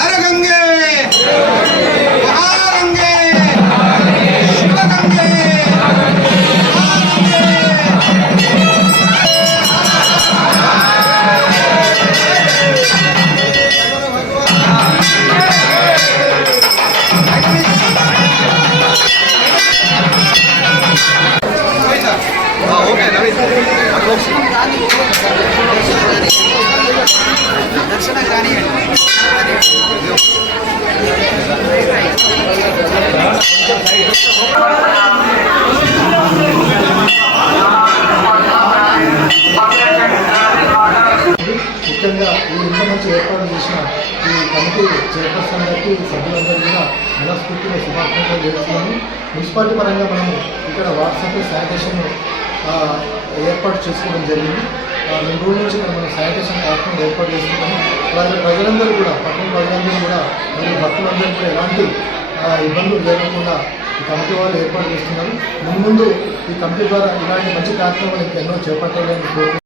हर गंगे महागंगे शिवगंगे दर्शन కానీ ముఖ్యంగా ఈ ఇంత మంచి ఏర్పాటు చేసిన ఈ కమిటీ చైర్పర్సన్ గారికి సభ్యులందరూ కూడా మనస్ఫూర్తిగా శుభాకాంక్షలు చేస్తున్నాము. మున్సిపాలిటీ పరంగా మనము ఇక్కడ వాట్సాప్ శానిటేషన్ ఏర్పాటు చేసుకోవడం జరిగింది. 2 రోజుల నుంచి ఇక్కడ మనం శానిటేషన్ కార్యక్రమం ఏర్పాటు చేసుకున్నాము. అలాగే ప్రజలందరూ కూడా పట్టణ ప్రజలందరూ కూడా మరియు భక్తులందరూ కూడా ఎలాంటి ఇబ్బందులు జరగకుండా ఈ కమిటీ వాళ్ళు ఏర్పాటు చేస్తున్నారు. ముందు ఈ కమిటీ ద్వారా ఇలాంటి మంచి కార్యక్రమాలు ఇంకెన్నో చేపట్టాలని కోరుకుంటున్నాను.